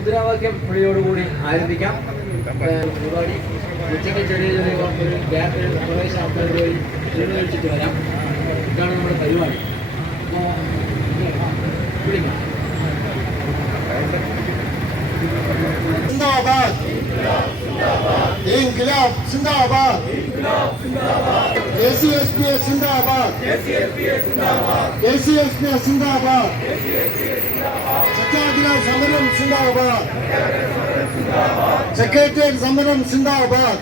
മുദ്രാവാക്യം വിളിയോടുകൂടി ആരംഭിക്കാം. പരിപാടി ഉച്ചയ്ക്ക് ചെറിയ ഒരു ഗ്യാപ്പിൽ കുറേശ്ശെ ആൾക്കാർ പോയി ചെറുതഴിച്ചിട്ട് വരാം. ഇതാണ് നമ്മുടെ പരിപാടി. വിളിക്കാം. जिंदाबाद इंकलाब जिंदाबाद ACSPS जिंदाबाद ACSPS जिंदाबाद सत्याग्रह समरम जिंदाबाद सेक्रेटरी समरम जिंदाबाद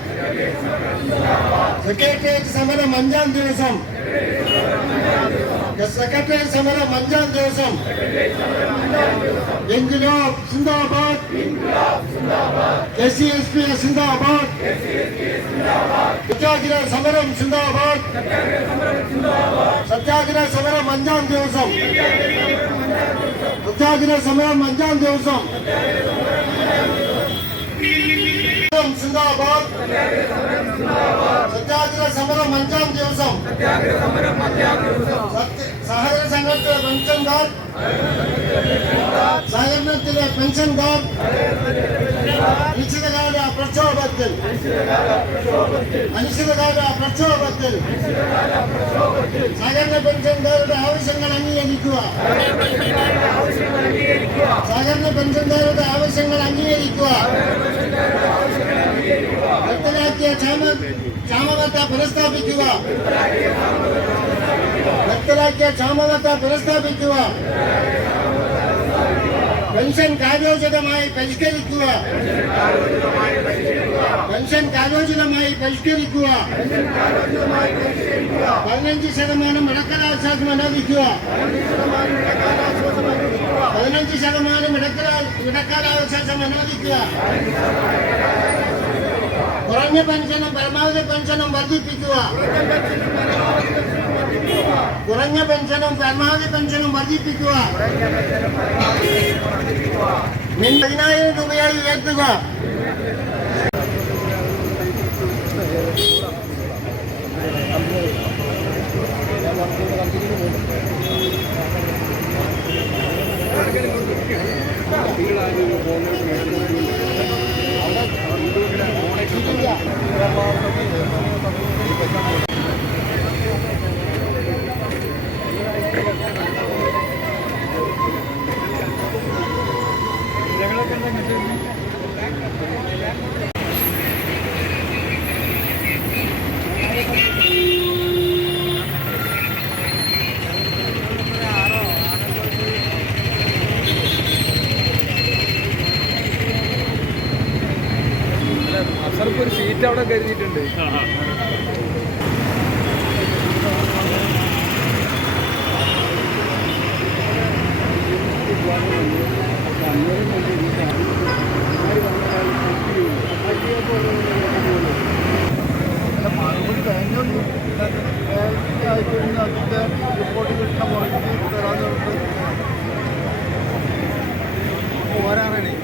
सेक्रेटरी समरम अंजाम दिवसम सेक्रेटरी समरम अंजाम दिवसम इंकलाब जिंदाबाद ACSPS जिंदाबाद सत्याग्रह समरम जिंदाबाद सत्याग्रह समरम अंजाम दिवसम सत्याग्रह समरम अंजाम दिवसम जिंदाबाद सत्याग्रह समरम अंजाम दिवसम സഹകരണ സംഘത്തിലെ പെൻഷൻകാർ സഹകരണത്തിലെ പെൻഷൻകാർ അനിശ്ചിതകാല പ്രക്ഷോഭത്തിൽ സഹകരണ പെൻഷൻകാരുടെ ആവശ്യങ്ങൾ അംഗീകരിക്കുക. സഹകരണ പെൻഷൻകാരുടെ ആവശ്യങ്ങൾ അംഗീകരിക്കുക. നിർത്തലാക്കിയ ക്ഷാമബത്ത പുനഃസ്ഥാപിക്കുക. നിർത്തലാക്കിയ ക്ഷാമബത്ത പുനഃസ്ഥാപിക്കുക. പെൻഷൻ കാലോചിതമായി പരിഷ്കരിക്കുക. പെൻഷൻ കാലോചിതമായി പരിഷ്കരിക്കുക. 15% ഇടക്കാലാശ്വാസം അനുവദിക്കുക. 15% ഇടക്കാലാശ്വാസം അനുവദിക്കുക. കുറഞ്ഞ പെൻഷനും പരമാവധി പെൻഷനും വർദ്ധിപ്പിക്കുക. കുറഞ്ഞ പെൻഷനും പരമാവധി പെൻഷനും വർദ്ധിപ്പിക്കുക. 10,000 രൂപയായി ഉയർത്തുക. ഒരു സീറ്റ് അവിടെ കരുതിയിട്ടുണ്ട്. റിപ്പോർട്ട് കിട്ടുന്ന പോരാണേ.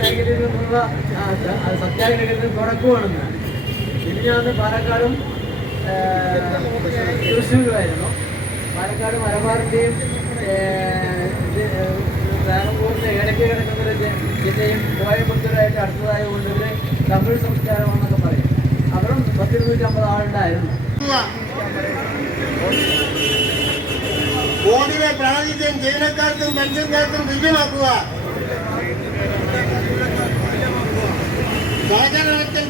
മേഖലയിൽ നിന്നുള്ള സത്യാഗ്രഹത്തിന് തുടക്കമാണെന്ന് ഇനിയാണ് പാലക്കാടും തൃശ്ശൂരുമായിരുന്നു. പാലക്കാട് മലബാറിൻ്റെയും ബാംഗ്ലൂരിൻ്റെ ഇടയ്ക്ക് കിടക്കുന്നൊരു ജില്ലയും കോയമ്പത്തൂരായിട്ട് അടുത്തതായതുകൊണ്ട് ഇവർ തമിഴ് സംസ്കാരമാണെന്നൊക്കെ പറയും. അവരും 250 ആളുണ്ടായിരുന്നു. ബോർഡിലെ പ്രാതിനിധ്യം ജീവനക്കാർക്കും പെൻഷൻകാർക്കും തുല്യമാക്കുക. സഹകരണത്തിൽ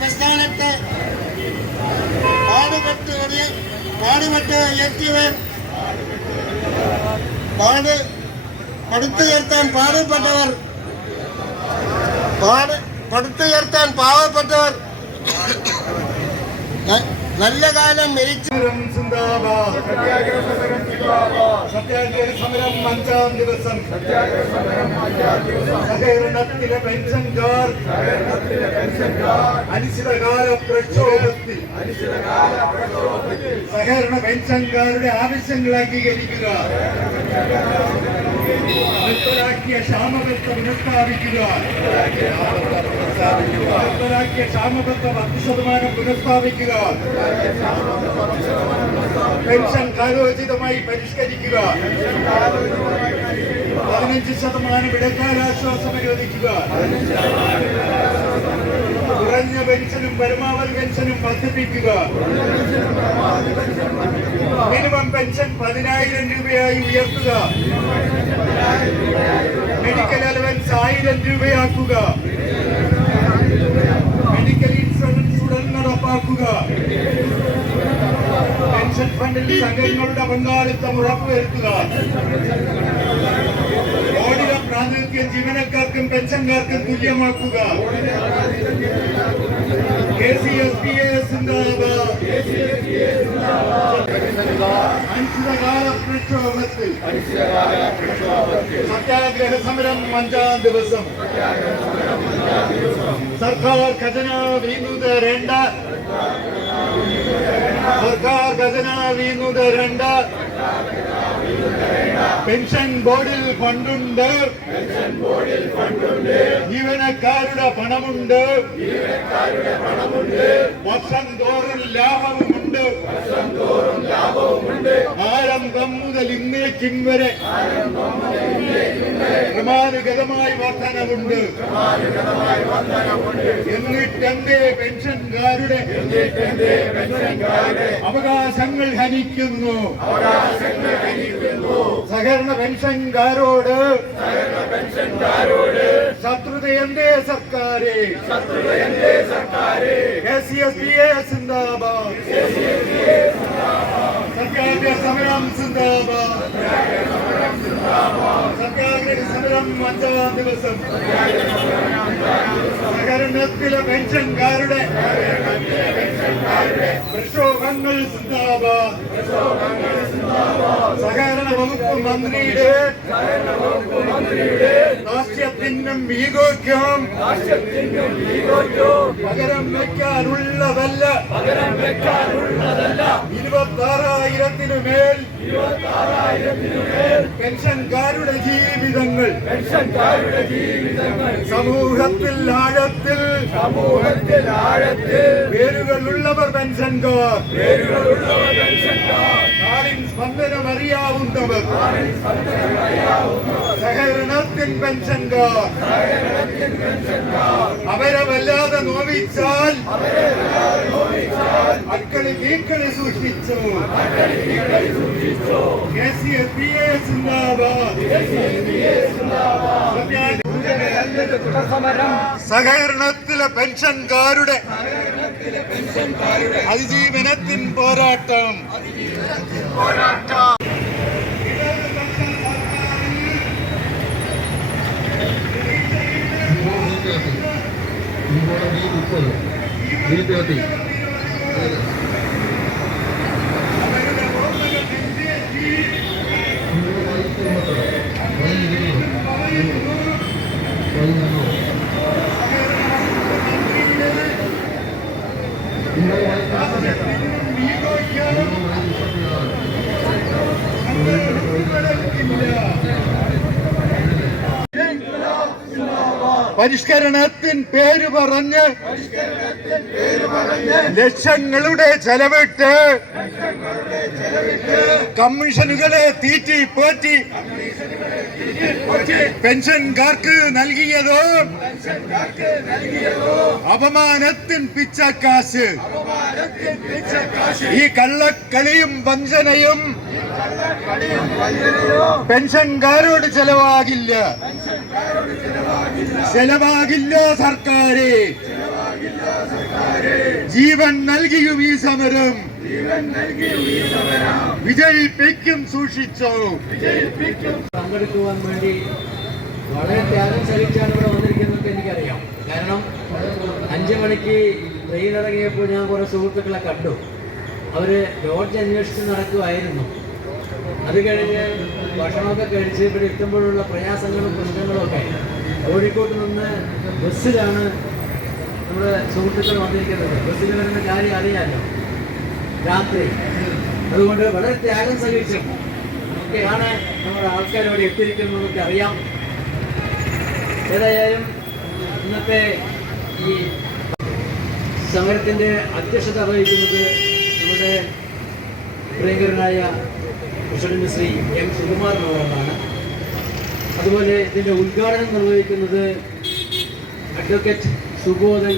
പ്രസ്ഥാനത്തെ പാടുപെട്ട് ഉയർത്തിയവർ പടുത്തുയർത്താൻ പാവപ്പെട്ടവർ നല്ല കാലം മരിച്ചു. സത്യാഗ്രഹ സമരം 5-ാം ദിവസം സഹകരണത്തിലെ പെൻഷൻകാർ അനിശ്ചിതകാല പ്രക്ഷോഭത്തിൽ സഹകരണ പെൻഷൻകാരുടെ ആവശ്യങ്ങൾ അംഗീകരിക്കുക, നിർത്തലാക്കിയ ക്ഷാമബത്ത പുനഃസ്ഥാപിക്കുക, നിർത്തലാക്കിയ ക്ഷാമബത്ത 10% പുനഃസ്ഥാപിക്കുക, പെൻഷൻ കാലോചിതമായി പരിഷ്കരിക്കുക, 15% ഇടക്കാലാശ്വാസം അനുവദിക്കുക, കുറഞ്ഞ പെൻഷനും പരമാവധി പെൻഷനും വർദ്ധിപ്പിക്കുക, മിനിമം പെൻഷൻ 10,000 രൂപയായി ഉയർത്തുക, മെഡിക്കൽ അലവൻസ് 1000 രൂപയാക്കുക, മെഡിക്കൽ ഇൻഷുറൻസ് ഉടൻ നടപ്പാക്കുക, പെൻഷൻ ഫണ്ടിൽ സംഘങ്ങളുടെ പങ്കാളിത്തം ഉറപ്പുവരുത്തുക, ഓടില പ്രാതിനിധ്യം ജീവനക്കാർക്കും പെൻഷൻകാർക്കും തുല്യമാക്കുക, KCSPS അനിശ്ചിതകാല പ്രക്ഷോഭത്തിൽ സത്യാഗ്രഹ സമരം 5-ാം ദിവസം സർക്കാർ ഖജനാവ് വീണ്ടുതരേണ്ട പെൻഷൻ ബോർഡിൽ ഫണ്ടുണ്ട്, ജീവനക്കാരുടെ പണമുണ്ട്, വർഷം തോറും ലാഭവുമുണ്ട്, ആരംഭം മുതൽ ഇന്നേക്കും വരെ ക്രമാനുഗതമായി വർധനവുണ്ട്. എന്നിട്ടെന്തേ പെൻഷൻകാരുടെ അവകാശങ്ങൾ ഹനിക്കുന്നു? സഹകരണ പെൻഷൻകാരോട് ശത്രുതയെന്തേ സർക്കാരെ? KCSPS സിന്ദാബാദ്, സത്യാഗ്രഹ സമരം സിന്ദാബാദ്, സത്യാഗ്രഹ സമരം 5-ാം ദിവസം സഹകരണത്തിലെ പെൻഷൻകാരുടെ പ്രക്ഷോഭങ്ങൾ സിന്ദാബാദ്. സഹകരണ വകുപ്പ് മന്ത്രിയുടെ രാഷ്ട്രീയത്തിനും ഈഗോയ്ക്കും പകരം വെക്കാനുള്ളതല്ല 26,000-ന് മേൽ പെൻഷൻകാരുടെ ജീവിതങ്ങൾ സമൂഹത്തിൽ ആഴത്തിൽ പേരുകളുള്ളവർ പെൻഷൻകാർ, നാടിൻ സ്പന്ദനം അറിയാവുന്നവർ സഹകരണത്തിൻ പെൻഷൻകാർ, അവരെ വല്ലാതെ നോവിച്ചാൽ അക്കളി തീക്കളി സൂക്ഷിച്ചു. KCSPS സിന്ദാബാദ്. സഹകരണത്തിലെ പെൻഷൻകാരുടെ അതിജീവനത്തിൻ പോരാട്ടം. പരിഷ്കരണത്തിൻ പേര് പറഞ്ഞ് ലക്ഷങ്ങളുടെ ചെലവിട്ട് കമ്മീഷനുകളെ തീറ്റി പോറ്റി പെൻഷൻകാർക്ക് നൽകിയതോ അപമാനത്തിൻ പിച്ചക്കാശ്. ഈ കള്ളക്കളിയും വഞ്ചനയും പെൻഷൻകാരോട് ചെലവാകില്ല സർക്കാരെ. ജീവൻ നൽകിയും ഈ സമരം വിജയിപ്പിക്കും, സൂക്ഷിച്ചോ. പങ്കെടുക്കുവാൻ വേണ്ടി വളരെ ത്യാഗം സഹിച്ചാണ് ഇവിടെ വന്നിരിക്കുന്നത് എനിക്കറിയാം. കാരണം 5 മണിക്ക് ട്രെയിൻ ഇറങ്ങിയപ്പോൾ ഞാൻ കുറേ സുഹൃത്തുക്കളെ കണ്ടു. അവര് ലോഡ്ജ് അന്വേഷിച്ച് നടക്കുമായിരുന്നു. അത് കഴിഞ്ഞ് ഭക്ഷണമൊക്കെ കഴിച്ച് ഇവിടെ എത്തുമ്പോഴുള്ള പ്രയാസങ്ങളും പ്രശ്നങ്ങളും ഒക്കെ കോഴിക്കോട്ട് നിന്ന് ബസ്സിലാണ് നമ്മുടെ സുഹൃത്തുക്കൾ വന്നിരിക്കുന്നത്. ബസ്സിൽ വരുന്ന കാര്യം അറിയാമല്ലോ, രാത്രി. അതുകൊണ്ട് വളരെ ത്യാഗം സഹിച്ചും ഒക്കെയാണ് നമ്മുടെ ആൾക്കാർ ഇവിടെ എത്തിയിരിക്കുന്നതൊക്കെ അറിയാം. ഏതായാലും ഇന്നത്തെ ഈ സമരത്തിൻ്റെ അധ്യക്ഷത വഹിക്കുന്നത് നമ്മുടെ പ്രിയങ്കരനായ പ്രസിഡന്റ് ശ്രീ എം സുകുമാരൻ അവരാണ്. അതുപോലെ ഇതിൻ്റെ ഉദ്ഘാടനം നിർവഹിക്കുന്നത് അഡ്വക്കേറ്റ് സുബോധൻ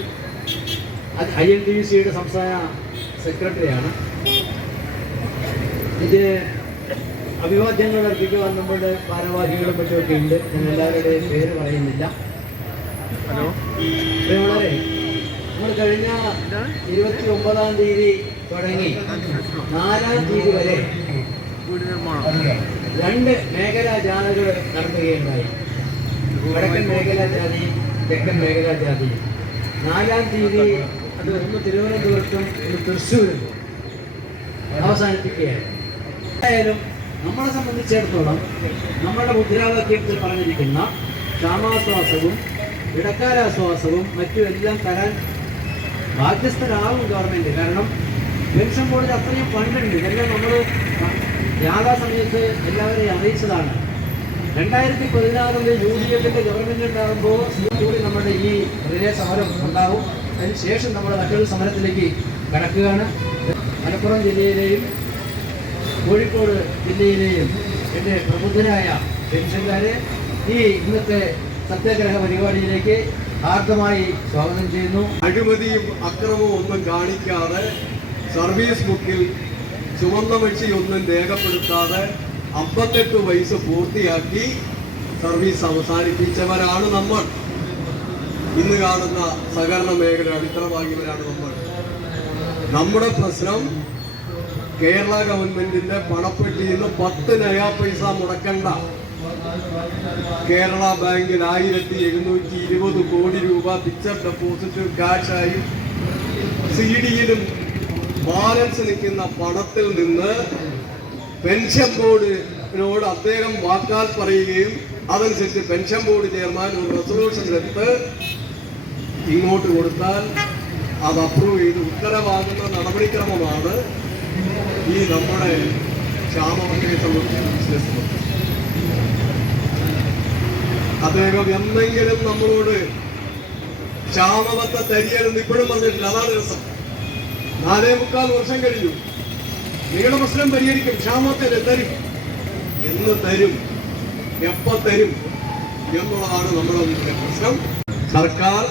INTUC സംസ്ഥാന സെക്രട്ടറിയാണ്. ഇതിന് അഭിവാദ്യങ്ങൾ അർപ്പിക്കുവാൻ നമ്മുടെ ഭാരവാഹികളും മറ്റുമൊക്കെ ഉണ്ട്. ഞാൻ എല്ലാവരുടെയും പേര് പറയുന്നില്ല. വളരെ നമ്മൾ കഴിഞ്ഞ 29-ാം തീയതി തുടങ്ങി 4-ാം തീയതി വരെ 2 മേഖലാ ജാഥകൾ നടത്തുകയുണ്ടായി. വടക്കൻ മേഖലാ ജാഥയും തെക്കൻ മേഖലാ ജാഥയും. 4-ാം തീയതി അത് ഒന്ന് തിരുവനന്തപുരത്തും ഒന്ന് തൃശ്ശൂരും അവസാനിപ്പിക്കുകയാണ്. എന്തായാലും നമ്മളെ സംബന്ധിച്ചിടത്തോളം നമ്മുടെ മുദ്രാവാക്യത്തിൽ പറഞ്ഞിരിക്കുന്ന ക്ഷാമാശ്വാസവും ഇടക്കാലാശ്വാസവും മറ്റും എല്ലാം തരാൻ ബാധ്യസ്ഥരാകും ഗവൺമെൻറ്. കാരണം പെൻഷൻ ബോർഡിൽ അത്രയും ഫണ്ടുണ്ട്. ഇതെല്ലാം നമ്മൾ യാഥാ സമയത്ത് എല്ലാവരെയും അറിയിച്ചതാണ്. 2016 UDF ഗവൺമെൻറ് ഉണ്ടാകുമ്പോൾ കൂടി നമ്മുടെ ഈ റിലേ സമരം ഉണ്ടാകും. അതിനുശേഷം നമ്മൾ മറ്റൊരു സമരത്തിലേക്ക് കടക്കുകയാണ്. മലപ്പുറം ജില്ലയിലെയും കോഴിക്കോട് ജില്ലയിലെയും എൻ്റെ പ്രബുദ്ധരായ പെൻഷൻകാരെ ഈ ഇന്നത്തെ സത്യാഗ്രഹ പരിപാടിയിലേക്ക് ഹാർദമായി സ്വാഗതം ചെയ്യുന്നു. അഴിമതിയും അക്രമവും ഒന്നും കാണിക്കാതെ സർവീസ് ബുക്കിൽ ചുവന്ന മക്ഷി ഒന്നും രേഖപ്പെടുത്താതെ 58 വയസ്സ് പൂർത്തിയാക്കി സർവീസ് അവസാനിപ്പിച്ചവരാണ് നമ്മൾ. ഇന്ന് കാണുന്ന സഹകരണ മേഖല അടിത്തറവാങ്ങിയവരാണ് നമ്മൾ. നമ്മുടെ പ്രശ്നം കേരള ഗവൺമെന്റിന്റെ പണപ്പെട്ടിയിൽ നിന്ന് 10 നയാ പൈസ മുടക്കണ്ട. കേരള ബാങ്കിൽ 1720 കോടി രൂപ ഫിക്സഡ് ഡെപ്പോസിറ്റ് ക്യാഷായും CDയിലും ബാലൻസ് നിൽക്കുന്ന പണത്തിൽ നിന്ന് പെൻഷൻ ബോർഡിനോട് അദ്ദേഹം വാക്കാൽ പറയുകയും അതനുസരിച്ച് പെൻഷൻ ബോർഡ് ചെയർമാൻ ഒരു റെസൊല്യൂഷൻ എടുത്ത് ഇങ്ങോട്ട് കൊടുത്താൽ അത് അപ്രൂവ് ചെയ്ത് ഉത്തരവാകുന്ന നടപടിക്രമമാണ് ഈ നമ്മുടെ ക്ഷാമത്തെ സംബന്ധിച്ച ബിസിനസ്. അദ്ദേഹം എന്തെങ്കിലും നമ്മളോട് ക്ഷാമത്തെ തരികയെന്ന് ഇപ്പോഴും പറഞ്ഞിട്ടില്ല. അതാണ് രസം. 4.25 വർഷം കഴിഞ്ഞു. നിങ്ങളുടെ പ്രശ്നം പരിഹരിക്കും, ക്ഷാമത്തിന് തരും. എന്ന് തരും, എപ്പോ തരും എന്നുള്ളതാണ് നമ്മുടെ പ്രശ്നം. സർക്കാർ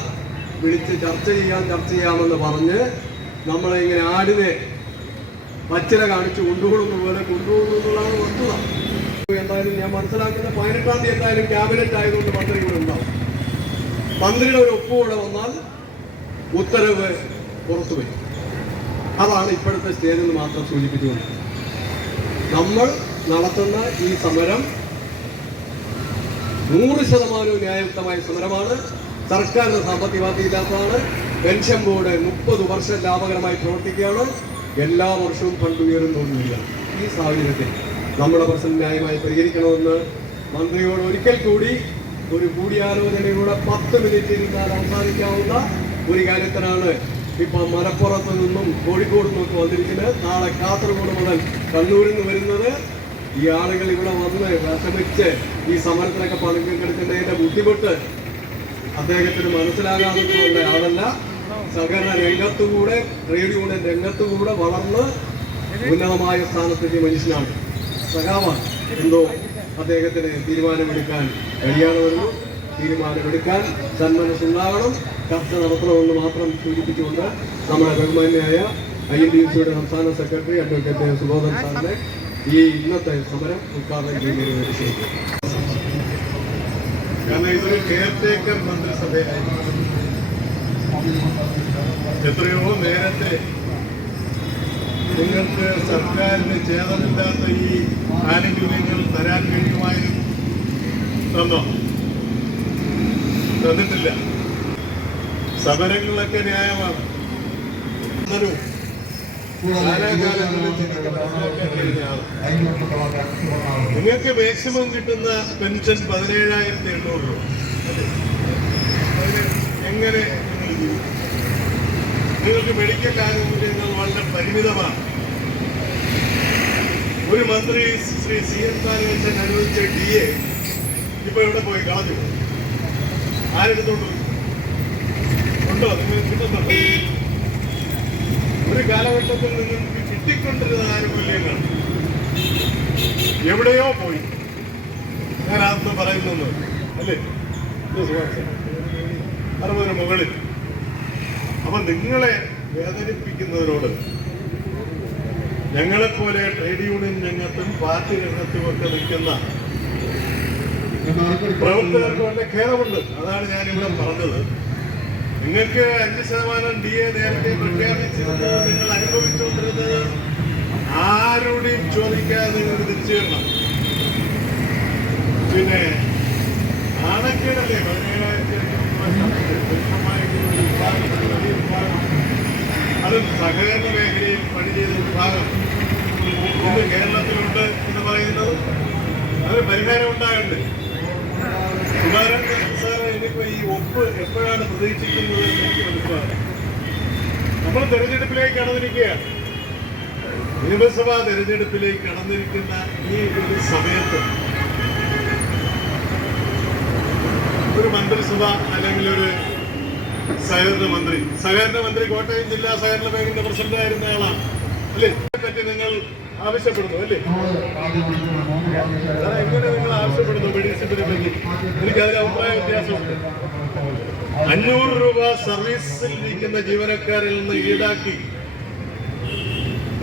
വിളിച്ച് ചർച്ച ചെയ്യാമെന്ന് പറഞ്ഞ് നമ്മളെ ഇങ്ങനെ ആടിനെ പച്ചില കാണിച്ച് കൊണ്ടുപോകുന്ന പോലെ കൊണ്ടുപോകുന്നു എന്നുള്ളതാണ് വസ്തുത. എന്തായാലും ഞാൻ മനസ്സിലാക്കുന്ന 18-ാം തീയതി എന്തായാലും ക്യാബിനറ്റ് ആയതുകൊണ്ട് മന്ത്രികൾ ഉണ്ടാവും. മന്ത്രിയുടെ ഒരു ഒപ്പുകൂടെ വന്നാൽ ഉത്തരവ് പുറത്തു വരും. അതാണ് ഇപ്പോഴത്തെ സ്റ്റേജെന്ന് മാത്രം സൂചിപ്പിച്ചുകൊണ്ട് നമ്മൾ നടത്തുന്ന ഈ സമരം 100% ന്യായയുക്തമായ സമരമാണ്. സർക്കാരിന് സാമ്പത്തിക ബാധ്യതയില്ലാത്തതാണ്. പെൻഷൻ ബോർഡ് 30 വർഷം ലാഭകരമായി പ്രവർത്തിക്കുകയാണ്. എല്ലാ വർഷവും ഫണ്ട് ഉയരുന്നൊന്നുമില്ല. ഈ സാഹചര്യത്തിൽ നമ്മുടെ പ്രശ്നം ന്യായമായി പരിഹരിക്കണമെന്ന് മന്ത്രിയോട് ഒരിക്കൽ കൂടി ഒരു കൂടിയാലോചനയിലൂടെ 10 മിനിറ്റ് ഇരുന്നാൽ അവസാനിക്കാവുന്ന ഒരു കാര്യത്തിനാണ് ഇപ്പം മലപ്പുറത്ത് നിന്നും കോഴിക്കോട് നിന്നൊക്കെ വന്നിരിക്കുന്നത്. നാളെ കാസർഗോഡ് മുതൽ കണ്ണൂരിൽ നിന്ന് വരുന്നത്. ഈ ആളുകൾ ഇവിടെ വന്ന് വിഷമിച്ച് ഈ സമരത്തിലൊക്കെ പങ്കെടുക്കുന്നതിന്റെ ബുദ്ധിമുട്ട് അദ്ദേഹത്തിന് മനസ്സിലാകാവുന്നതുകൊണ്ട് ആളല്ല. സഹകരണ രംഗത്തുകൂടെ ട്രേഡ് യൂണിയൻ രംഗത്തുകൂടെ വളർന്ന് ഉന്നതമായ സ്ഥാനത്തെത്തിയ മനുഷ്യനാണ്, സഖാവാണ്. എന്തോ അദ്ദേഹത്തിന് തീരുമാനമെടുക്കാൻ കഴിയാതെ വരുന്നു. തീരുമാനമെടുക്കാൻ സന്മനസ്സുണ്ടാകണം, ചർച്ച നടത്തണമെന്ന് മാത്രം സൂചിപ്പിച്ചുകൊണ്ട് നമ്മുടെ ബഹുമാന്യായ INTUC സംസ്ഥാന സെക്രട്ടറി അഡ്വക്കേറ്റ് സുബോധൻ സാറിനെ ഈ ഇന്നത്തെ സമരം ഉദ്ഘാടനം ചെയ്യുന്നതിന് വിഷയിക്കും. കാരണം ഇതൊരു കെയർടേക്കർ മന്ത്രിസഭയായിരുന്നു. എത്രയോ നേരത്തെ നിങ്ങൾക്ക് സർക്കാരിന് ഛേദമില്ലാത്ത ഈ ആനുകൂല്യങ്ങൾ തരാൻ കഴിയുമായിരുന്നു. തന്നിട്ടില്ല. സമരങ്ങളൊക്കെ ന്യായമാണ്. കാലാകാലങ്ങളിൽ ജനങ്ങൾ മനസ്സിലാക്കാൻ കഴിഞ്ഞ ആൾ. നിങ്ങൾക്ക് മാക്സിമം കിട്ടുന്ന പെൻഷൻ 17,800 രൂപ. അതിന് എങ്ങനെ നിങ്ങൾ ജീവിക്കും? നിങ്ങൾക്ക് മെഡിക്കൽ ആനുകൂല്യങ്ങൾ വളരെ പരിമിതമാണ്. ഒരു മന്ത്രി ശ്രീ CN ബാലകൃഷ്ണൻ അനുവദിച്ച DA ഇപ്പൊ ഇവിടെ പോയി കളഞ്ഞു. ആരെടുത്തോണ്ട് ഉണ്ടോ? നിങ്ങൾ കിട്ടുന്നുണ്ടോ? ഒരു കാലഘട്ടത്തിൽ നിങ്ങൾക്ക് കിട്ടിക്കൊണ്ടിരുന്ന ആനുകൂല്യങ്ങൾ എവിടെയോ പോയി. ഞാൻ ആദ്യം പറയുന്നത് അല്ലേ, 60 മുകളിൽ. അപ്പൊ നിങ്ങളെ വേദനിപ്പിക്കുന്നതിനോട് ഞങ്ങളെപ്പോലെ ട്രേഡ് യൂണിയൻ രംഗത്തും പാർട്ടി രംഗത്തും ഒക്കെ നിൽക്കുന്ന പ്രവർത്തകർക്ക് വളരെ ഖേദമുണ്ട്. അതാണ് ഞാനിവിടെ പറഞ്ഞത്. നിങ്ങൾക്ക് 5% DA നേരത്തെ പ്രഖ്യാപിച്ചിരുന്നത് നിങ്ങൾ അനുഭവിച്ചുകൊണ്ടിരുന്നത് ആരോടെയും ചോദിക്കാതെ നിങ്ങൾ തിരിച്ചു തരണം. പിന്നെ ആണക്കേടല്ലേ 17,000 അതും സഹകരണ മേഖലയിൽ പണി ചെയ്ത വിഭാഗം ഇന്ന് കേരളത്തിലുണ്ട് എന്ന് പറയുന്നത് അത് പരിഹാരം ഉണ്ടാകണ്ടേ? സുധാകരൻ സാർ ഇനിയിപ്പോ ഈ ഒപ്പ് എപ്പോഴാണ് പ്രതീക്ഷിക്കുന്നത് എന്ന് എനിക്ക് മനസ്സിലാകും. നമ്മൾ തെരഞ്ഞെടുപ്പിലേക്ക് കടന്നിരിക്കുകയാണ്. നിയമസഭാ തെരഞ്ഞെടുപ്പിലേക്ക് കടന്നിരിക്കുന്ന ഈ ഒരു സമയത്ത് ഒരു മന്ത്രിസഭ അല്ലെങ്കിൽ ഒരു സഹകരണ മന്ത്രി കോട്ടയം ജില്ലാ സഹകരണ ബാങ്കിന്റെ പ്രസിഡന്റായിരുന്ന ആളാണ് അല്ലേ? പറ്റി നിങ്ങൾ ആവശ്യപ്പെടുന്നു അല്ലേ? എങ്ങനെ നിങ്ങൾ ആവശ്യപ്പെടുന്നു മെഡിസിനെ പറ്റി? എനിക്കതിൽ അഭിപ്രായ വ്യത്യാസമുണ്ട്. 500 രൂപ സർവീസിൽ ഇരിക്കുന്ന ജീവനക്കാരിൽ നിന്ന് ഈടാക്കി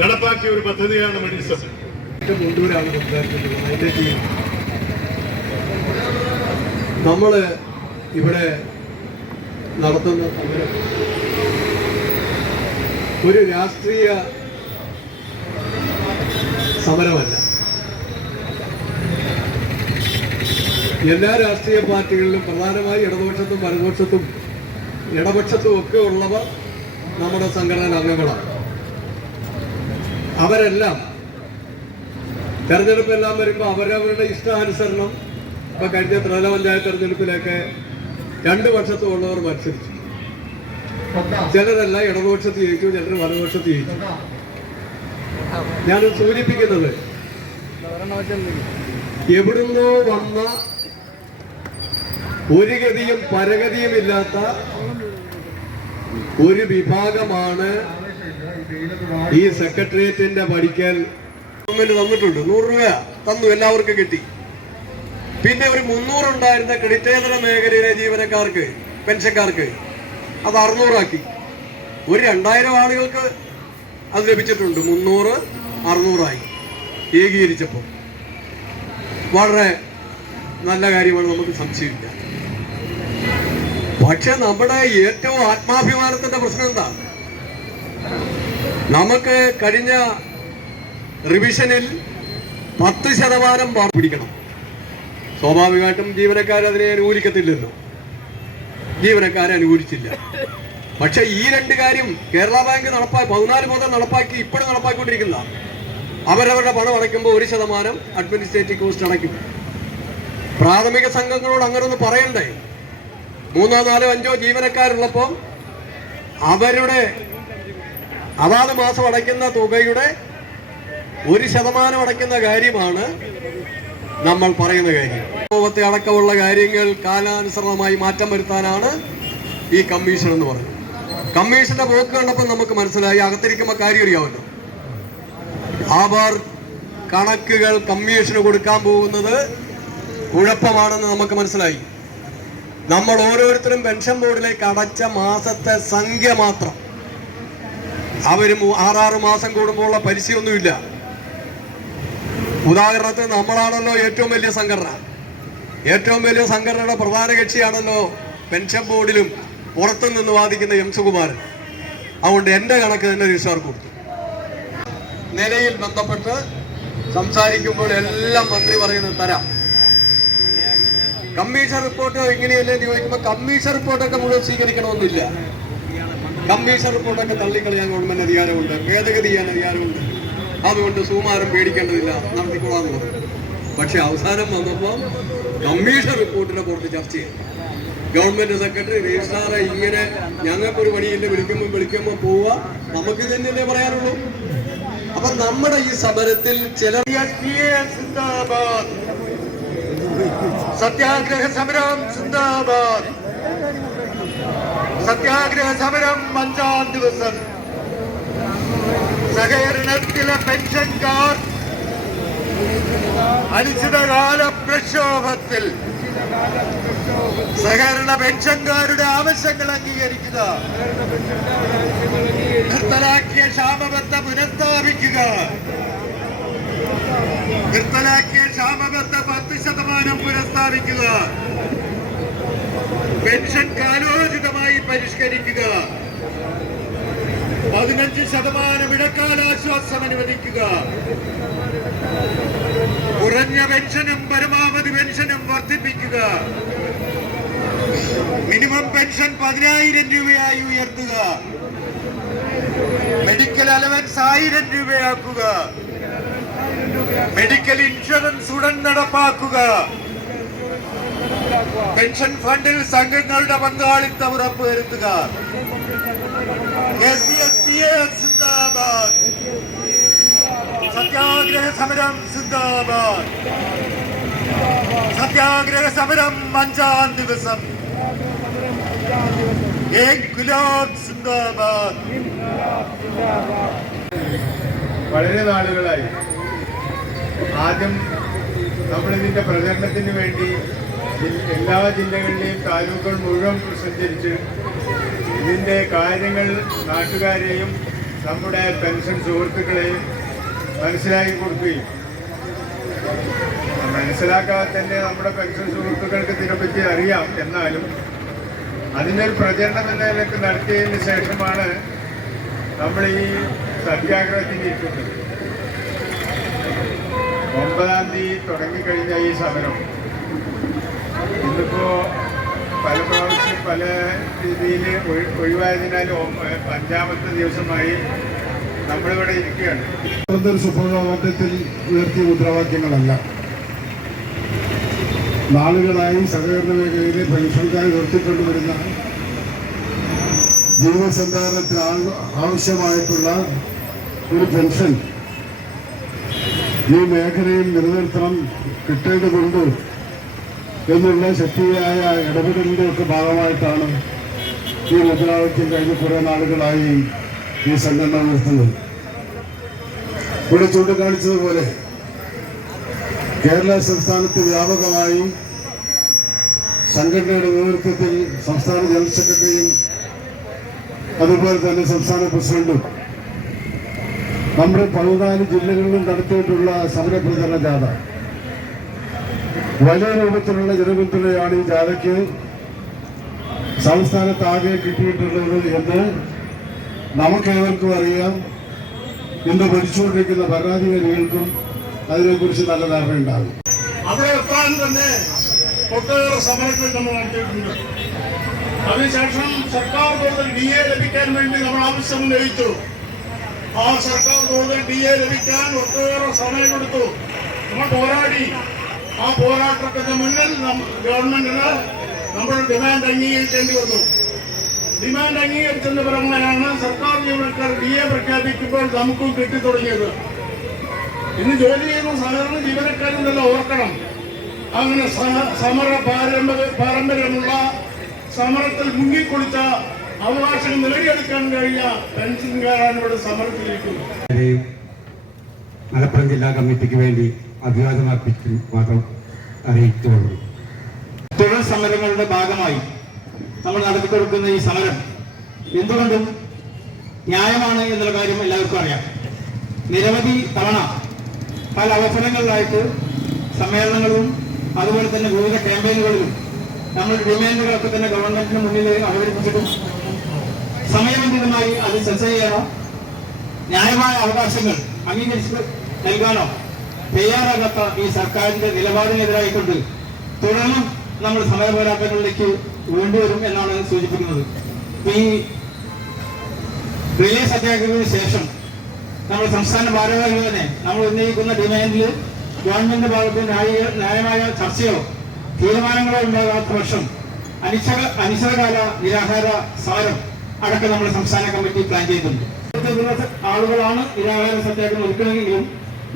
നടപ്പാക്കിയ ഒരു പദ്ധതിയാണ് മെഡിസൺ. മുണ്ടൂരാണ് സംസാരിച്ചിട്ടുള്ളത്. അതിന്റെ ടീം നമ്മള് ഇവിടെ നടത്തുന്ന സമരം ഒരു രാഷ്ട്രീയ സമരമല്ല. എല്ലാ രാഷ്ട്രീയ പാർട്ടികളിലും പ്രധാനമായി ഇടതുപക്ഷത്തും വലതുപക്ഷത്തും ഇടപക്ഷത്തും ഒക്കെ ഉള്ളവർ നമ്മുടെ സംഘടനാ അംഗങ്ങളാണ്. അവരെല്ലാം തെരഞ്ഞെടുപ്പെല്ലാം വരുമ്പോൾ അവരവരുടെ ഇഷ്ടാനുസരണം ഇപ്പൊ കഴിഞ്ഞ ത്രിതല പഞ്ചായത്ത് തെരഞ്ഞെടുപ്പിലൊക്കെ 2 പക്ഷത്തും ഉള്ളവർ മത്സരിച്ചു. ചിലരെല്ലാം ഇടതുപക്ഷത്ത് ജയിച്ചു, ചിലർ വലതുപക്ഷത്ത് ജയിച്ചു. ഞാൻ സൂചിപ്പിക്കുന്നത് എവിടുന്നോ വന്ന ഒരു ഗതിയും പരഗതിയും ഇല്ലാത്ത ഒരു വിഭാഗമാണ് ഈ സെക്രട്ടേറിയറ്റിന്റെ പഠിക്കൽ ഗവൺമെന്റ് തന്നിട്ടുണ്ട്. 100 രൂപ തന്നു, എല്ലാവർക്കും കിട്ടി. പിന്നെ ഒരു 300 ഉണ്ടായിരുന്ന ക്രെഡിറ്റേതര മേഖലയിലെ ജീവനക്കാർക്ക് പെൻഷൻകാർക്ക് അത് 600 ആക്കി. ഒരു 2000 ആളുകൾക്ക് അത് ലഭിച്ചിട്ടുണ്ട്. 300 600 ഏകീകരിച്ചപ്പോൾ വളരെ നല്ല കാര്യമാണ്, നമുക്ക് സംശയമില്ല. പക്ഷെ നമ്മുടെ ഏറ്റവും ആത്മാഭിമാനത്തിന്റെ പ്രശ്നം എന്താ? നമുക്ക് കഴിഞ്ഞ റിവിഷനിൽ 10% പിടിക്കണം. സ്വാഭാവികമായിട്ടും ജീവനക്കാരതിനെ അനുകൂലിക്കത്തില്ലല്ലോ, ജീവനക്കാരെ അനുകൂലിച്ചില്ല. പക്ഷെ ഈ 2 കാര്യം കേരള ബാങ്ക് 14 മുതൽ നടപ്പാക്കി ഇപ്പോഴും നടപ്പാക്കിക്കൊണ്ടിരിക്കുന്ന അവരവരുടെ പണം അടയ്ക്കുമ്പോൾ 1% അഡ്മിനിസ്ട്രേറ്റീവ് കോസ്റ്റ് അടയ്ക്കും. പ്രാഥമിക സംഘങ്ങളോട് അങ്ങനെ ഒന്ന് പറയണ്ടേ? 3, 4, 5 ജീവനക്കാരുള്ളപ്പോൾ അവരുടെ അതാത് മാസം അടയ്ക്കുന്ന തുകയുടെ 1% അടയ്ക്കുന്ന കാര്യമാണ് നമ്മൾ പറയുന്ന കാര്യം. ലോകത്തെ അടക്കമുള്ള കാര്യങ്ങൾ കാലാനുസൃതമായി മാറ്റം വരുത്താനാണ് ഈ കമ്മീഷൻ എന്ന് പറയുന്നത്. കമ്മീഷന്റെ പോക്ക് കണ്ടപ്പോൾ നമുക്ക് മനസ്സിലായി, അകത്തിരിക്കുമ്പോൾ കാര്യം അറിയാമല്ലോ. ആധാർ കണക്കുകൾ കമ്മീഷന് കൊടുക്കാൻ പോകുന്നത് കുഴപ്പമാണെന്ന് നമുക്ക് മനസ്സിലായി. നമ്മൾ ഓരോരുത്തരും പെൻഷൻ ബോർഡിലേക്ക് അടച്ച മാസത്തെ സംഖ്യ മാത്രം, അവര് 6 മാസം കൂടുമ്പോഴുള്ള പലിശയൊന്നുമില്ല. ഉദാഹരണത്തിന് നമ്മളാണല്ലോ ഏറ്റവും വലിയ സംഘടന. ഏറ്റവും വലിയ സംഘടനയുടെ പ്രധാന കക്ഷിയാണല്ലോ പെൻഷൻ ബോർഡിലും പുറത്തു നിന്ന് വാദിക്കുന്ന എം സുകുമാരൻ. അതുകൊണ്ട് എൻ്റെ കണക്ക് തന്നെ രജിസ്ട്രാർ കൊടുത്തു. നിലയിൽ ബന്ധപ്പെട്ട് സംസാരിക്കുമ്പോൾ എല്ലാം മന്ത്രി പറയുന്നത് തരാം. കമ്മീഷൻ റിപ്പോർട്ട് എങ്ങനെയല്ലേ ചോദിക്കുമ്പോൾ കമ്മീഷൻ റിപ്പോർട്ടൊക്കെ മുഴുവൻ സ്വീകരിക്കണമെന്നില്ല. കമ്മീഷൻ റിപ്പോർട്ടൊക്കെ തള്ളിക്കളയാൻ ഗവൺമെന്റ് അധികാരമുണ്ട്, ഭേദഗതി ചെയ്യാൻ അധികാരമുണ്ട്. അതുകൊണ്ട് സുമാരം പേടിക്കേണ്ടതില്ല, നടത്തിക്കൊള്ളാന്ന് പറഞ്ഞു. പക്ഷെ അവസാനം വന്നപ്പോൾ കമ്മീഷൻ റിപ്പോർട്ടിനെ പുറത്ത് ചർച്ച ചെയ്യും. ഗവൺമെന്റ് സെക്രട്ടറി രജിസ്ട്രാറെ ഇങ്ങനെ ഞങ്ങൾക്കൊരു പണിയില്ല, വിളിക്കുമ്പോൾ പോവുക, നമുക്ക് തന്നെയല്ലേ പറയാനുള്ളൂ. അപ്പൊ നമ്മുടെ ഈ സമരത്തിൽ ചില സത്യാഗ്രഹ സമരം സിന്ദാബാദ്, സത്യാഗ്രഹ സമരം 5-ാം ദിവസം. സഹകരണത്തിലെ പെൻഷൻകാർ അനിശ്ചിതകാല പ്രക്ഷോഭത്തിൽ സഹകരണ പെൻഷൻകാരുടെ ആവശ്യങ്ങൾ അംഗീകരിക്കുക, നിർത്തലാക്കിയ ക്ഷാമബത്ത പുനഃസ്ഥാപിക്കുക, നിർത്തലാക്കിയ ക്ഷാമബത്ത 10% പുനഃസ്ഥാപിക്കുക, പെൻഷൻ കാലോചിതമായി പരിഷ്കരിക്കുക, 15% ഇടക്കാലാശ്വാസം അനുവദിക്കുക, കുറഞ്ഞ പെൻഷനും പരമാവധി പെൻഷനും വർദ്ധിപ്പിക്കുക, മിനിമം പെൻഷൻ 10,000 രൂപയായി ഉയർത്തുക, മെഡിക്കൽ അലവൻസ് 1000 രൂപയാക്കുക, മെഡിക്കൽ ഇൻഷുറൻസ് ഉടൻ നടപ്പാക്കുക, പെൻഷൻ ഫണ്ടിൽ സംഘങ്ങളുടെ പങ്കാളിത്തം ഉറപ്പുവരുത്തുക. സിന്ദാബാദ്, സത്യാഗ്രഹ സമരം സിന്ദാബാദ്, സത്യാഗ്രഹ സമരം 5-ാം ദിവസം. സിന്ദാബാദ്. വളരെ നാളുകളായി ആദ്യം നമ്മളിതിന്റെ പ്രചരണത്തിന് വേണ്ടി എല്ലാ ജില്ലകളിലെയും താലൂക്കുകൾ മുഴുവൻ സഞ്ചരിച്ച് ഇതിന്റെ കാര്യങ്ങൾ നാട്ടുകാരെയും നമ്മുടെ പെൻഷൻ സുഹൃത്തുക്കളെയും മനസ്സിലാക്കി കൊടുക്കുകയും മനസ്സിലാക്കാതെ തന്നെ നമ്മുടെ പെൻഷൻ സുഹൃത്തുക്കൾക്ക് ഇതിനെപ്പറ്റി അറിയാം. എന്നാലും അതിൻ്റെ ഒരു പ്രചരണം എന്ന നിലയ്ക്ക് നടത്തിയതിന് ശേഷമാണ് നമ്മൾ ഈ സത്യാഗ്രഹത്തിന് ഇരിക്കുന്നത്. 9-ാം തീയതി തുടങ്ങിക്കഴിഞ്ഞ ഈ സമരം ഇന്നിപ്പോ പല പ്രാവശ്യം പല രീതിയിൽ ഒഴിവായതിനാൽ 5-ാമത്തെ ദിവസമായി നമ്മളിവിടെ ഇരിക്കുകയാണ്. ഒരു സുപ്രഭാതത്തിൽ ഉയർത്തിയ മുദ്രാവാക്യങ്ങളല്ല. നാളുകളായി സഹകരണ മേഖലയിലെ പെൻഷൻകാർ ഉയർത്തിക്കൊണ്ടുവരുന്ന ജീവസന്ധാരണത്തിന് ആവശ്യമായിട്ടുള്ള ഒരു പെൻഷൻ ഈ മേഖലയിൽ നിലനിർത്തണം, കിട്ടേണ്ടതുണ്ട് എന്നുള്ള ശക്തിയായ ഇടപെടലിൻ്റെ ഒക്കെ ഭാഗമായിട്ടാണ് ഈ മുദ്രാവാക്യം കഴിഞ്ഞ കുറേ നാളുകളായി ഈ സംഘടന ഉയർത്തുന്നത്. ഇവിടെ ചൂണ്ടിക്കാണിച്ചതുപോലെ കേരള സംസ്ഥാനത്ത് വ്യാപകമായി സംഘടനയുടെ നേതൃത്വത്തിൽ സംസ്ഥാന ജനറൽ സെക്രട്ടറിയും അതുപോലെ തന്നെ സംസ്ഥാന പ്രസിഡന്റും നമ്മുടെ 14 ജില്ലകളിലും നടത്തിയിട്ടുള്ള സമരപ്രചരണ ജാഥ വലിയ രൂപത്തിലുള്ള ജനപിന്തുണയാണ് ഈ ജാഥയ്ക്ക് സംസ്ഥാനത്താകെ കിട്ടിയിട്ടുള്ളത് എന്ന് നമുക്കേവർക്കും അറിയാം. ഇന്ന് ഭരിച്ചുകൊണ്ടിരിക്കുന്ന ഭരണാധികാരികൾക്കും അതിനെക്കുറിച്ച് നല്ല ധാരണയുണ്ടാകും. അവിടെ എത്താൻ തന്നെ ഒട്ടേറെ സമരങ്ങൾ നമ്മൾ നടത്തിയിട്ടുണ്ട്. അതിനുശേഷം സർക്കാർ തോതിൽ DA ലഭിക്കാൻ വേണ്ടി നമ്മൾ ആവശ്യം ഉന്നയിച്ചു. ആ സർക്കാർ തോതിൽ DA ലഭിക്കാൻ ഒട്ടേറെ സമയമെടുത്തു. നമ്മൾ പോരാടി. ആ പോരാട്ടത്തിന്റെ മുന്നിൽ ഗവൺമെന്റിന് നമ്മൾ ഡിമാൻഡ് അംഗീകരിക്കേണ്ടി വന്നു. ഡിമാൻഡ് അംഗീകരിച്ചതിന് പുറമെയാണ് സർക്കാർ ജീവനക്കാർ DA പ്രഖ്യാപിക്കുമ്പോൾ നമുക്കും കിട്ടിത്തുടങ്ങിയത്. ഇന്ന് ജോലി ചെയ്യുന്ന സഹകരണ ജീവനക്കാരെന്നല്ല ഓർക്കണം. അങ്ങനെ സമര പാരമ്പര്യമുള്ള സമരത്തിൽ മുങ്ങിക്കുളിച്ച അവകാശം നേടിയെടുക്കാൻ കഴിഞ്ഞ പെൻഷൻകാരാണ് ഇവിടെ സമരത്തിലിരിക്കുന്നത്. മലപ്പുറം ജില്ലാ കമ്മിറ്റിക്ക് വേണ്ടി അഭിവാദം അർപ്പിച്ചു മാത്രം അറിയിച്ചുകൊള്ളു. തുടർ സമരങ്ങളുടെ ഭാഗമായി നമ്മൾ നടത്തിക്കൊടുക്കുന്ന ഈ സമരം എന്തുകൊണ്ടും ന്യായമാണ് എന്നുള്ള കാര്യം എല്ലാവർക്കും അറിയാം. നിരവധി തവണ പല അവസരങ്ങളിലായിട്ട് സമ്മേളനങ്ങളും അതുപോലെ തന്നെ വിവിധ ക്യാമ്പയിനുകളിലും നമ്മൾ ഡിമാൻഡുകളൊക്കെ തന്നെ ഗവൺമെന്റിന് മുന്നിൽ അവതരിപ്പിച്ചിട്ടും സമയബന്ധിതമായി അത് ചർച്ച ചെയ്യാനോ ന്യായമായ അവകാശങ്ങൾ അംഗീകരിച്ച് നൽകാനോ തയ്യാറാകാത്ത ഈ സർക്കാരിന്റെ നിലപാടിനെതിരായിക്കൊണ്ട് തുടർന്നും നമ്മൾ സമരപോരാട്ടങ്ങളിലേക്ക് വേണ്ടിവരും എന്നാണ് സൂചിപ്പിക്കുന്നത്. ഈ റിലേ സത്യാഗ്രഹത്തിന് ശേഷം നമ്മൾ സംസ്ഥാന ഭാരവാഹികൾ തന്നെ നമ്മൾ ഉന്നയിക്കുന്ന ഡിമാൻഡിൽ ഗവൺമെന്റ് ഭാഗത്ത് ന്യായമായ ചർച്ചയോ തീരുമാനങ്ങളോ ഉണ്ടാകാത്ത പക്ഷം അനിശ്ചിതകാല നിരാഹാര സമരം അടക്കം നമ്മുടെ സംസ്ഥാന കമ്മിറ്റി പ്ലാൻ ചെയ്തിട്ടുണ്ട്. ആളുകളാണ് നിരാഹാര സത്യാഗ്രഹം ഒരുക്കണമെങ്കിലും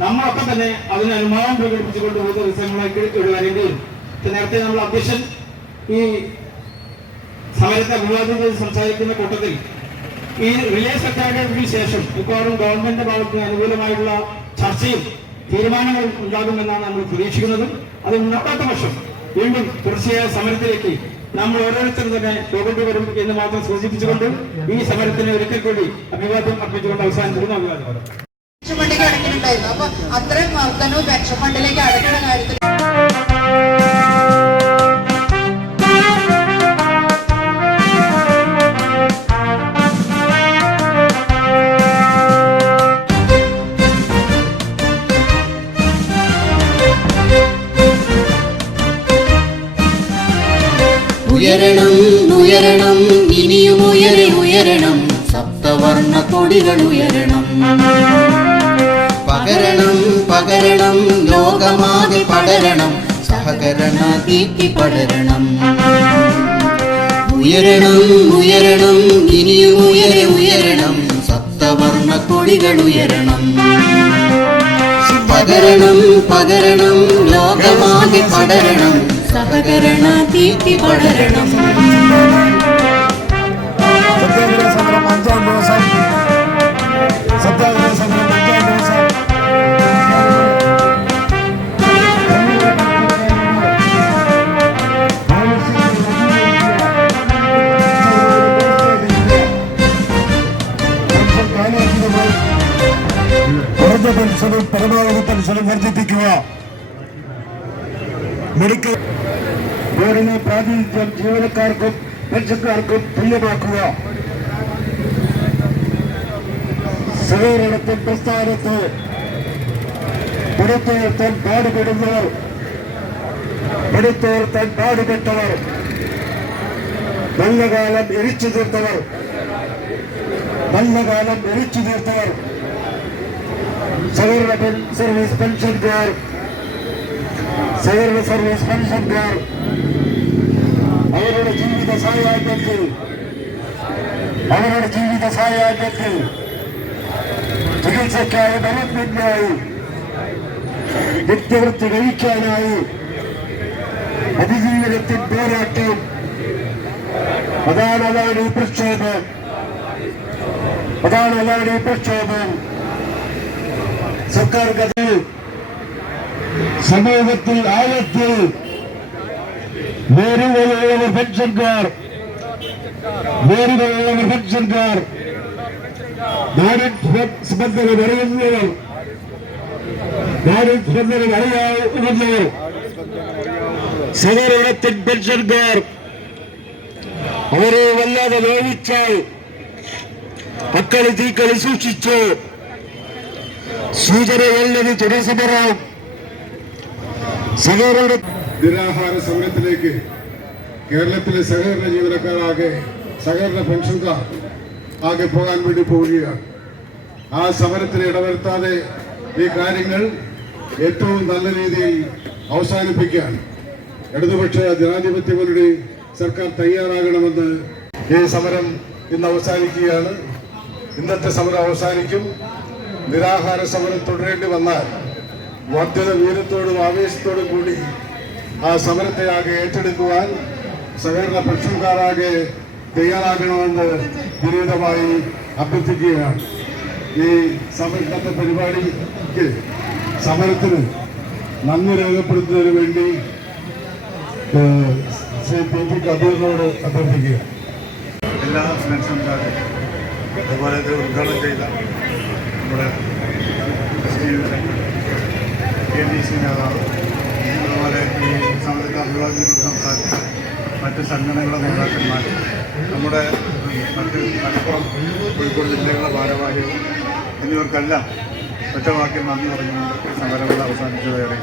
നമ്മളൊക്കെ തന്നെ അതിന് അനുമാനം പ്രകടിപ്പിച്ചുകൊണ്ട് ഓരോ ദിവസങ്ങളായിട്ട് ഇവിടെ വരേണ്ടി വരും. നേരത്തെ നമ്മൾ അധ്യക്ഷൻ ഈ സമരത്തെ അഭിവാദ്യം ചെയ്ത് സംസാരിക്കുന്ന കൂട്ടത്തിൽ ഈ റിലേ സത്യാഗ്രഹത്തിന് ശേഷം മിക്കവാറും ഗവൺമെന്റ് ഭാഗത്തിന് അനുകൂലമായിട്ടുള്ള ചർച്ചയും തീരുമാനങ്ങളും ഉണ്ടാകുമെന്നാണ് നമ്മൾ പ്രതീക്ഷിക്കുന്നതും. അത് നടക്കാത്ത പക്ഷം വീണ്ടും തുടർച്ചയായ സമരത്തിലേക്ക് നമ്മൾ ഓരോരുത്തരും തന്നെ പോകേണ്ടി വരും എന്ന് മാത്രം സൂചിപ്പിച്ചുകൊണ്ട് ഈ സമരത്തിന് ഒരിക്കൽ കൂടി അഭിവാദ്യം അർപ്പിച്ചുകൊണ്ട് അവസാനിപ്പിക്കുന്ന അഭിവാദ്യം. പെൻഷൻ ഫണ്ടിലേക്ക് അടയ്ക്കുന്നുണ്ടായിരുന്നു. അപ്പൊ അത്രയും വർധനവും പെൻഷൻ ഫണ്ടിലേക്ക് അടയ്ക്കുന്ന കാര്യത്തിൽ ഉയരണം ഉയരണം ഇനിയും ഉയരണം സപ്തവർണ്ണ കൊടികൾ ഉയരണം പകരണം പകരണം ലോകമാകെ പടരണം സഹകരണ ദീപ്തി പടരണം ഉയരണം ഉയരണം ഇനിയും ഉയരണം സപ്തവർണ്ണ കൊടികൾ ഉയരണം പകരണം പകരണം ലോകമാകെ പടരണം സഹകരണ ദീപ്തി പടരണം. സത്യാഗ്രഹ സമരം 5-ാം ദിവസം സത്യാഗ്രഹ സമരം 5-ാം ദിവസം കുറഞ്ഞ പെൻഷനും പരമാവധി പെൻഷനും വർദ്ധിപ്പിക്കുക. മെഡിക്കൽ ബോർഡിനെ പ്രാതിനിധ്യം ജീവനക്കാർക്കും പെൻഷൻകാർക്കും തുല്യമാക്കുക. സഹകരണത്തിൽ പ്രസ്ഥാനത്ത് പടുത്തുയർത്താൻ പാടുപെടുന്നവർ പടുത്തുയർത്താൻ പാടുപെട്ടവർ നല്ല കാലം എരിച്ചു തീർത്തവർ സഹകരണ സർവീസ് പെൻഷൻകാർ അവരുടെ ജീവിത സായാഹ്നത്തിൽ ചികിത്സയ്ക്കായി ഡെവലപ്മെന്റിനായി നിത്യവൃത്തി കഴിക്കാനായി അതിജീവനത്തിൻ പോരാട്ടം അതാണ് ഈ പ്രക്ഷോഭം. സർക്കാർ ഗതിയിൽ സമൂഹത്തിൽ ആഴത്തിൽ വേരുകളുള്ളവർ പെൻഷൻകാർ നാടിൻ സ്പന്ദനം അറിയുന്നവർ സഹകരണത്തിൻ പെൻഷൻകാർ അവരെ വല്ലാതെ വേവിച്ചാൽ മക്കളി തീക്കളി സൂക്ഷിച്ച് സൂചനയല്ലത് തുടർസമരം സഹകരണ നിരാഹാര സമരത്തിലേക്ക് കേരളത്തിലെ സഹകരണ ജീവനക്കാരാകെ സഹകരണ പെൻഷൻകാർ ആകെ പോകാൻ വേണ്ടി പോവുകയാണ്. ആ സമരത്തിൽ ഇടവരുത്താതെ ഈ കാര്യങ്ങൾ ഏറ്റവും നല്ല രീതിയിൽ അവസാനിപ്പിക്കാൻ ഇടതുപക്ഷ ജനാധിപത്യ മുന്നണി സർക്കാർ തയ്യാറാകണമെന്ന് ഈ സമരം ഇന്ന് അവസാനിക്കുകയാണ്. ഇന്നത്തെ സമരം അവസാനിക്കും. നിരാഹാര സമരം തുടരേണ്ടി വന്നാൽ വർദ്ധിത വീരത്തോടും ആവേശത്തോടും കൂടി ആ സമരത്തെ ആകെ ഏറ്റെടുക്കുവാൻ സഹകരണ പെൻഷൻകാരാകെ തയ്യാറാകണമെന്ന് വിനീതമായി അഭ്യർത്ഥിക്കുകയാണ്. ഈ ഇന്നത്തെ പരിപാടിക്ക് സമരത്തിന് നന്ദി രേഖപ്പെടുത്തുന്നതിന് വേണ്ടി ശ്രീ പി കബീറിനോട് അഭ്യർത്ഥിക്കുക. എല്ലാ പെൻഷൻകാരും അതുപോലെ ഇത് ഉദ്ഘാടനം ചെയ്ത നമ്മുടെ KDC നേതാവ് അതുപോലെ ഈ സമരത്തെ അഭിവാദ്യം സംസാരിച്ച മറ്റ് സംഘടനകളുടെ നേതാക്കന്മാർ നമ്മുടെ മറ്റ് മലപ്പുറം കോഴിക്കോട് ജില്ലകളുടെ ഭാരവാഹികൾ എന്നിവർക്കെല്ലാം ഒറ്റവാക്കിൽ നന്ദി പറഞ്ഞുകൊണ്ട് സമരങ്ങൾ അവസാനിച്ചതേറെ